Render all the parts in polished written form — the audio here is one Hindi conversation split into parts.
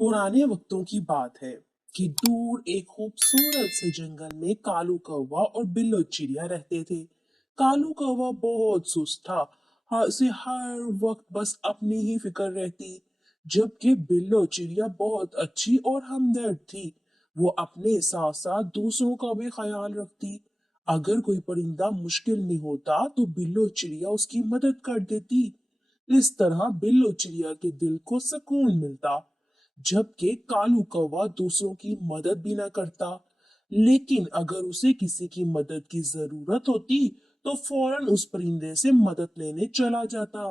पुराने वक्तों की बात है कि दूर एक खूबसूरत से जंगल में कालू कौवा और बिल्लो चिड़िया रहते थे। कालू कौवा बहुत सुस्त था, उसे हर वक्त बस अपनी ही फिक्र रहती, जबकि बिल्लो चिड़िया बहुत अच्छी और हमदर्द थी। वो अपने साथ साथ दूसरों का भी ख्याल रखती। अगर कोई परिंदा मुश्किल में होता तो बिल्लो चिड़िया उसकी मदद कर देती। इस तरह बिल्लो चिड़िया के दिल को सुकून मिलता, जबकि कालू कौवा दूसरों की मदद भी न करता। लेकिन अगर उसे किसी की मदद की जरूरत होती तो फौरन उस परिंदे से मदद लेने चला जाता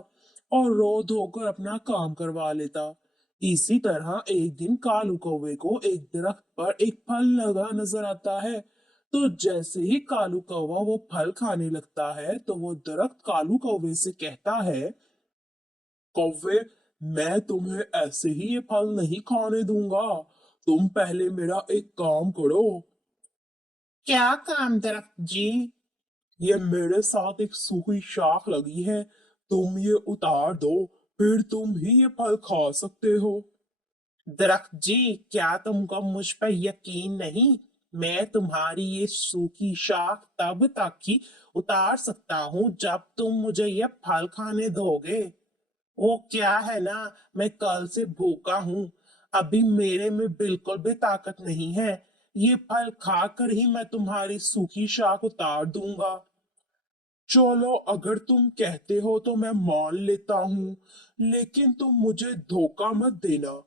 और रो धोकर अपना काम करवा लेता। इसी तरह एक दिन कालू कौवे को एक दरख्त पर एक फल लगा नजर आता है। तो जैसे ही कालू कौवा वो फल खाने लगता है तो वो दरख्त कालू कौवे से कहता है, कौवे, मैं तुम्हें ऐसे ही ये फल नहीं खाने दूंगा। तुम पहले मेरा एक काम करो। क्या काम दरख्त जी? ये मेरे साथ एक सूखी शाख लगी है, तुम ये उतार दो, फिर तुम ही ये फल खा सकते हो। दरख्त जी, क्या तुमको मुझ पर यकीन नहीं? मैं तुम्हारी ये सूखी शाख तब तक ही उतार सकता हूँ जब तुम मुझे ये फल खाने दोगे। वो क्या है ना, मैं कल से भूखा हूँ, अभी मेरे में बिल्कुल भी ताकत नहीं है। ये फल खाकर ही मैं तुम्हारी सूखी शाख उतार दूंगा। चलो, अगर तुम कहते हो तो मैं मान लेता हूँ, लेकिन तुम मुझे धोखा मत देना।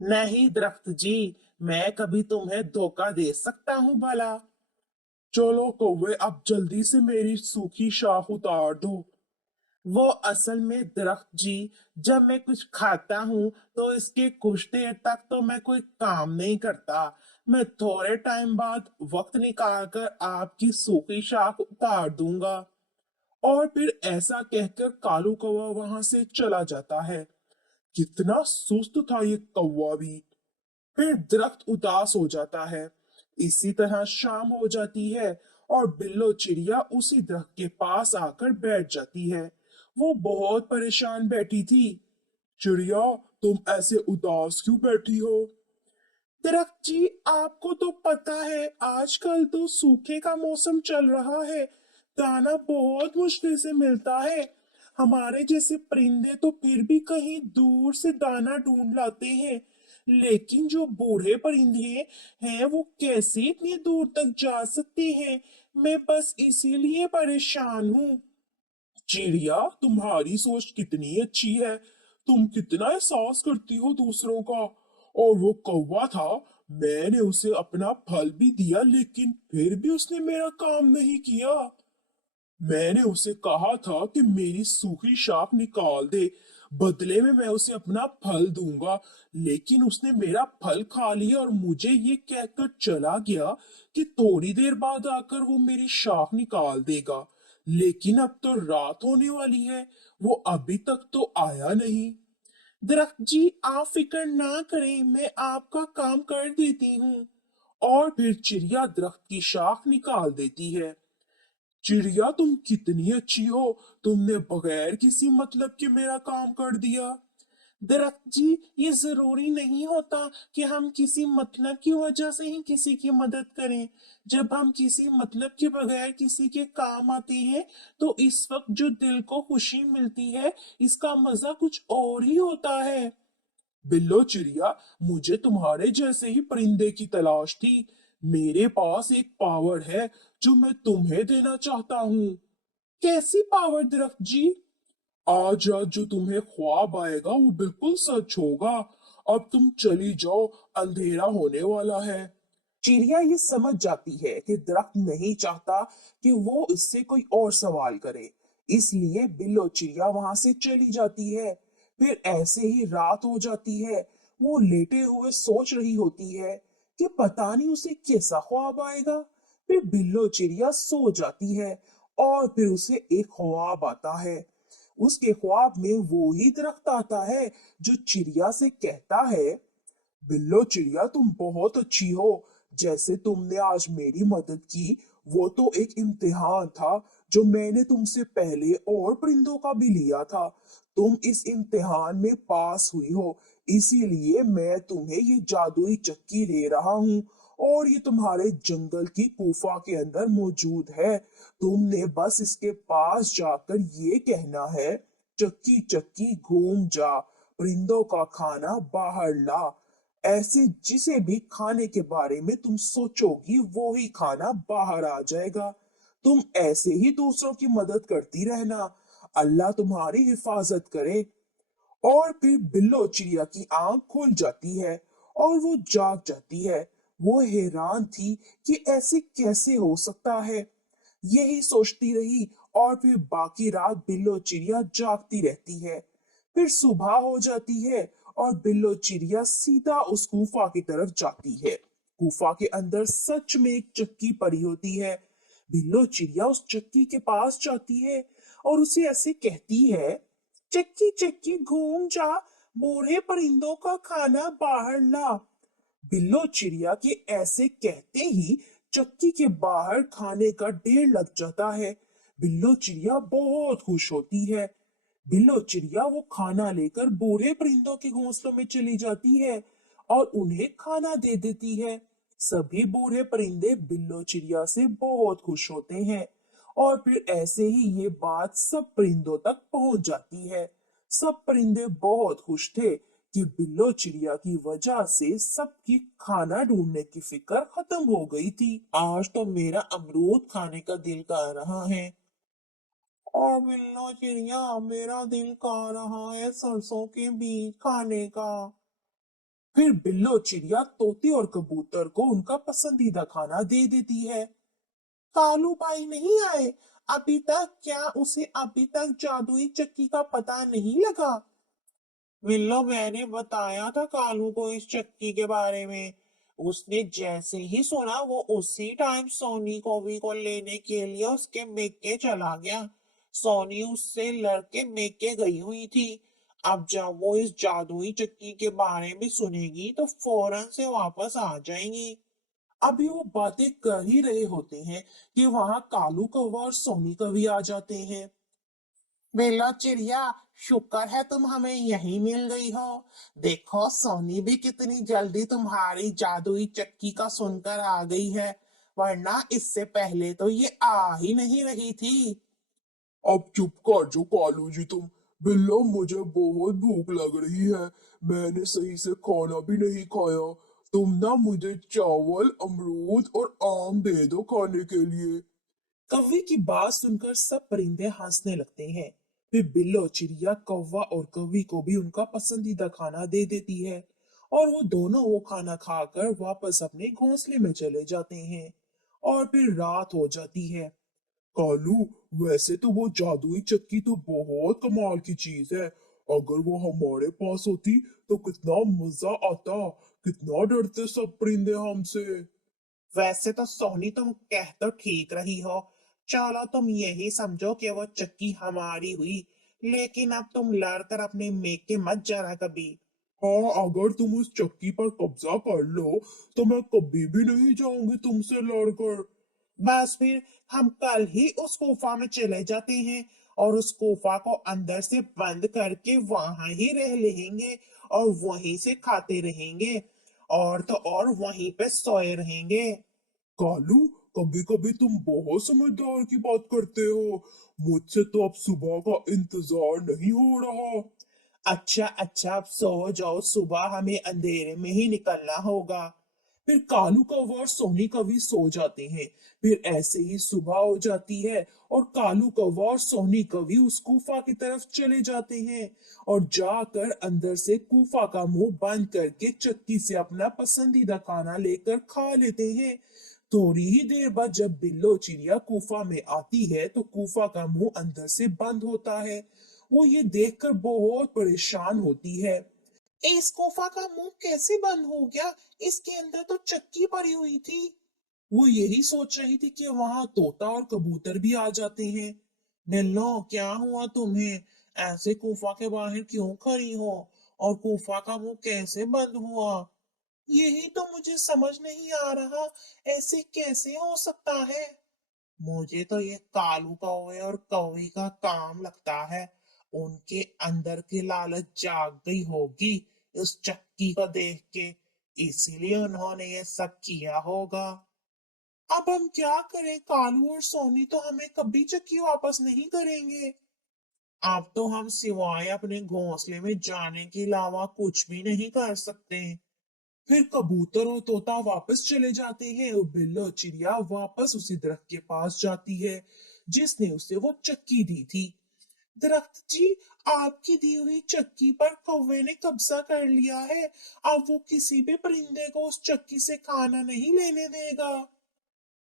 नहीं दरख्त जी, मैं कभी तुम्हें धोखा दे सकता हूँ भला? चलो कौवे, अब जल्दी से मेरी सूखी शाख उतार दो। वो असल में दरख्त जी, जब मैं कुछ खाता हूँ तो इसके कुछ देर तक तो मैं कोई काम नहीं करता। मैं थोड़े टाइम बाद वक्त निकाल कर आपकी सूखी शाख उतार दूंगा। और फिर ऐसा कहकर कालू कौवा वहां से चला जाता है। कितना सुस्त था ये कौवा भी। फिर दरख्त उदास हो जाता है। इसी तरह शाम हो जाती है और बिल्लो चिड़िया उसी दरख्त के पास आकर बैठ जाती है। वो बहुत परेशान बैठी थी। चिड़िया, तुम ऐसे उदास क्यों बैठी हो? दरख्त जी, आपको तो पता है आजकल तो सूखे का मौसम चल रहा है, दाना बहुत मुश्किल से मिलता है। हमारे जैसे परिंदे तो फिर भी कहीं दूर से दाना ढूंढ लाते हैं, लेकिन जो बूढ़े परिंदे हैं वो कैसे इतनी दूर तक जा सकते हैं? मैं बस इसीलिए परेशान हूँ। चिड़िया, तुम्हारी सोच कितनी अच्छी है, तुम कितना एहसास करती हो दूसरों का। और वो कौवा था, मैंने उसे अपना फल भी दिया लेकिन फिर भी उसने मेरा काम नहीं किया। मैंने उसे कहा था कि मेरी सूखी शाख निकाल दे, बदले में मैं उसे अपना फल दूंगा, लेकिन उसने मेरा फल खा लिया और मुझे ये कहकर चला गया कि थोड़ी देर बाद आकर वो मेरी शाख निकाल देगा। लेकिन अब तो रात होने वाली है, वो अभी तक तो आया नहीं। दरख्त जी, आप फिक्र ना करें, मैं आपका काम कर देती हूँ। और फिर चिड़िया दरख्त की शाख निकाल देती है। चिड़िया, तुम कितनी अच्छी हो, तुमने बगैर किसी मतलब के मेरा काम कर दिया। दरख्त जी, ये जरूरी नहीं होता कि हम किसी मतलब की वजह से ही किसी की मदद करें। जब हम किसी मतलब के बगैर किसी के काम आते हैं तो इस वक्त जो दिल को खुशी मिलती है, इसका मजा कुछ और ही होता है। बिल्लो चिड़िया, मुझे तुम्हारे जैसे ही परिंदे की तलाश थी। मेरे पास एक पावर है जो मैं तुम्हें देना चाहता हूँ। कैसी पावर दरख्त जी? आज आज जो तुम्हें ख्वाब आएगा वो बिल्कुल सच होगा। अब तुम चली जाओ, अंधेरा होने वाला है। चिड़िया ये समझ जाती है कि दरख्त नहीं चाहता कि वो इससे कोई और सवाल करे, इसलिए बिल्लो चिड़िया वहां से चली जाती है। फिर ऐसे ही रात हो जाती है। वो लेटे हुए सोच रही होती है कि पता नहीं उसे कैसा ख्वाब आएगा। फिर बिल्लो चिड़िया सो जाती है और फिर उसे एक ख्वाब आता है। उसके ख्वाब में वो ही दरख्त आता है जो चिड़िया से कहता है, बिल्लो चिड़िया, तुम बहुत अच्छी हो। जैसे तुमने आज मेरी मदद की, वो तो एक इम्तिहान था जो मैंने तुमसे पहले और परिंदों का भी लिया था। तुम इस इम्तिहान में पास हुई हो, इसीलिए मैं तुम्हें ये जादुई चक्की दे रहा हूँ और ये तुम्हारे जंगल की गुफा के अंदर मौजूद है। तुमने बस इसके पास जाकर ये कहना है, चक्की चक्की घूम जा, परिंदों का खाना बाहर ला। ऐसे जिसे भी खाने के बारे में तुम सोचोगी वो ही खाना बाहर आ जाएगा। तुम ऐसे ही दूसरों की मदद करती रहना। अल्लाह तुम्हारी हिफाजत करे। और फिर बिल्लो चिड़िया की आंख खुल जाती है और वो जाग जाती है। वो हैरान थी कि ऐसे कैसे हो सकता है। यही सोचती रही और फिर बाकी रात बिल्लो चिड़िया जागती रहती है। फिर सुबह हो जाती है और बिल्लो चिड़िया सीधा उस गुफा की तरफ जाती है। गुफा के अंदर सच में एक चक्की पड़ी होती है। बिल्लो चिड़िया उस चक्की के पास जाती है और उसे ऐसे कहती है, चक्की चक्की घूम जा, बूढ़े परिंदों का खाना बाहर ला। बिल्लो चिड़िया के ऐसे कहते ही चक्की के बाहर खाने का ढेर लग जाता है। बिल्लो चिड़िया बहुत खुश होती है। बिल्लो चिड़िया वो खाना लेकर बूढ़े परिंदों के घोंसलों में चली जाती है और उन्हें खाना दे देती है। सभी बूढ़े परिंदे बिल्लो चिड़िया से बहुत खुश होते हैं और फिर ऐसे ही ये बात सब परिंदों तक पहुंच जाती है। सब परिंदे बहुत खुश थे कि बिल्लो चिड़िया की वजह से सबकी खाना ढूंढने की फिक्र खत्म हो गई थी। आज तो मेरा अमरूद खाने का दिल कर रहा है। और बिल्लो चिड़िया, मेरा दिल कर रहा है सरसों के बीज खाने का। फिर बिल्लो चिड़िया तोते और कबूतर को उनका पसंदीदा खाना दे देती है। कालू भाई नहीं आए अभी तक? क्या उसे अभी तक जादुई चक्की का पता नहीं लगा? बिल्लो, मैंने बताया था कालू को इस चक्की के बारे में। उसने जैसे ही सुना वो उसी टाइम सोनी कौवी को लेने के लिए उसके मेके चला गया। सोनी उससे लड़के मेके गई हुई थी। अब जब वो इस जादुई चक्की के बारे में सुनेगी तो फौरन से वापस आ जाएंगी। अभी वो बातें कर ही रहे होते हैं कि वहां कालू कौवा और सोनी कौवी आ जाते हैं। बेला चिड़िया, शुक्र है तुम हमें यहीं मिल गई हो। देखो सोनी भी कितनी जल्दी तुम्हारी जादुई चक्की का सुनकर आ गई है, वरना इससे पहले तो ये आ ही नहीं रही थी। अब चुप कर जो कालू जी तुम। बिल्लो, मुझे बहुत भूख लग रही है। मैंने सही से खाना भी नहीं खाया। तुम ना मुझे चावल, अमरूद और आम दे दो खाने के लिए। कौवे की बात सुनकर सब परिंदे हंसने लगते हैं। फिर बिल्लो चिड़िया कौवा और कौवी को भी उनका पसंदीदा खाना दे देती है और वो दोनों वो खाना खाकर वापस अपने घोंसले में चले जाते हैं। और फिर रात हो जाती है। कालू, वैसे तो वो जादुई चक्की तो बहुत कमाल की चीज है। अगर वो हमारे पास होती तो कितना मजा आता। कितना डरते सब परिंदे हमसे। वैसे तो सोनी तुम कह तो ठीक रही हो। चलो तुम यही समझो कि वो चक्की हमारी हुई, लेकिन अब तुम लड़कर अपने मेके मत जाना कभी। हाँ, अगर तुम उस चक्की पर कब्जा कर लो तो मैं कभी भी नहीं जाऊंगी तुमसे लड़कर। बस फिर हम कल ही उस गुफा में चले जाते हैं और उस गुफा को अंदर से बंद करके वहां ही रह लेंगे और वहीं से खाते रहेंगे और तो और वहीं पे सोए रहेंगे। कालू, कभी कभी तुम बहुत समझदार की बात करते हो। मुझसे तो अब सुबह का इंतजार नहीं हो रहा। अच्छा अच्छा, अब सो जाओ, सुबह हमें अंधेरे में ही निकलना होगा। फिर कालू कौवा और सोनी कौवी सो जाते हैं। फिर ऐसे ही सुबह हो जाती है और कालू कौवा और सोनी कौवी उस गुफा की तरफ चले जाते हैं और जाकर अंदर से गुफा का मुंह बंद करके चक्की से अपना पसंदीदा खाना लेकर खा लेते हैं। थोड़ी ही देर बाद जब बिल्लो चिड़िया गुफा में आती है तो गुफा का मुंह अंदर से बंद होता है। वो ये देखकर बहुत परेशान होती है। इस गुफा का मुंह कैसे बंद हो गया? इसके अंदर तो चक्की पड़ी हुई थी। वो यही सोच रही थी कि वहां तोता और कबूतर भी आ जाते हैं। नेल्लो, क्या हुआ तुम्हें? ऐसे गुफा के बाहर क्यों खड़ी हो? और गुफा का मुंह कैसे बंद हुआ? यही तो मुझे समझ नहीं आ रहा, ऐसे कैसे हो सकता है? मुझे तो ये कालू कौवे और कौवी का काम लगता है। उनके अंदर की लालच जाग गई होगी, इस चक्की को देख के, इसीलिए उन्होंने ये सब किया होगा। अब हम क्या करें, कालू और सोनी तो हमें कभी चक्की वापस नहीं करेंगे। अब तो हम सिवाय अपने घोंसले में जाने के अलावा कुछ भी नहीं कर सकते। फिर कबूतर और तोता वापस चले जाते हैं और बिल्ली और चिड़िया वापस उसी दरख्त के पास जाती है जिसने उसे वो चक्की दी थी। दरख्त जी, आपकी दी हुई चक्की पर कौवे ने कब्जा कर लिया है। अब वो किसी भी परिंदे को उस चक्की से खाना नहीं लेने देगा।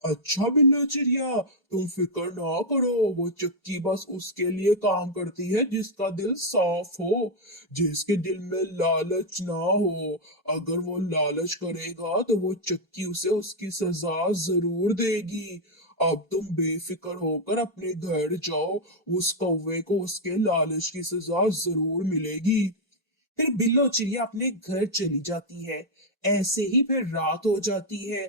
अच्छा बिल्ला चिड़िया, तुम फिक्र ना करो, वो चक्की बस उसके लिए काम करती है जिसका दिल साफ हो, जिसके दिल में लालच ना हो। अगर वो लालच करेगा तो वो चक्की उसे उसकी सजा जरूर देगी। अब तुम बेफिक्र होकर अपने घर जाओ, उस कौवे को उसके लालच की सजा जरूर मिलेगी। फिर बिल्लो चिड़िया अपने घर चली जाती है। ऐसे ही फिर रात हो जाती है।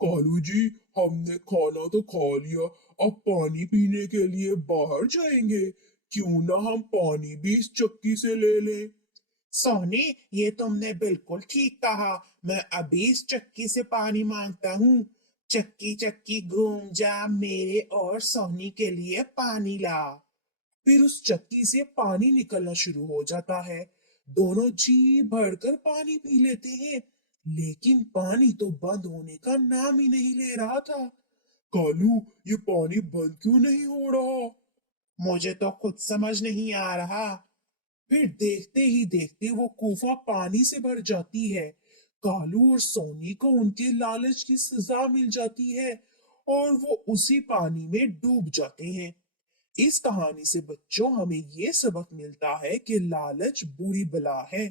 कालू जी, हमने खाना तो खा लिया, अब पानी पीने के लिए बाहर जाएंगे। क्यों ना हम पानी भी इस चक्की से ले लें। सोनी, ये तुमने बिल्कुल ठीक कहा। मैं अभी इस चक्की से पानी मांगता हूँ। चक्की चक्की घूम जा, मेरे और सोनी के लिए पानी ला। फिर उस चक्की से पानी निकलना शुरू हो जाता है। दोनों जी भरकर पानी पी लेते हैं, लेकिन पानी तो बंद होने का नाम ही नहीं ले रहा था। कालू, ये पानी बंद क्यों नहीं हो रहा। मुझे तो खुद समझ नहीं आ रहा। फिर देखते ही देखते वो कूफा पानी से भर जाती है। कालू और सोनी को उनके लालच की सजा मिल जाती है और वो उसी पानी में डूब जाते हैं। इस कहानी से बच्चों हमें ये सबक मिलता है कि लालच बुरी बला है।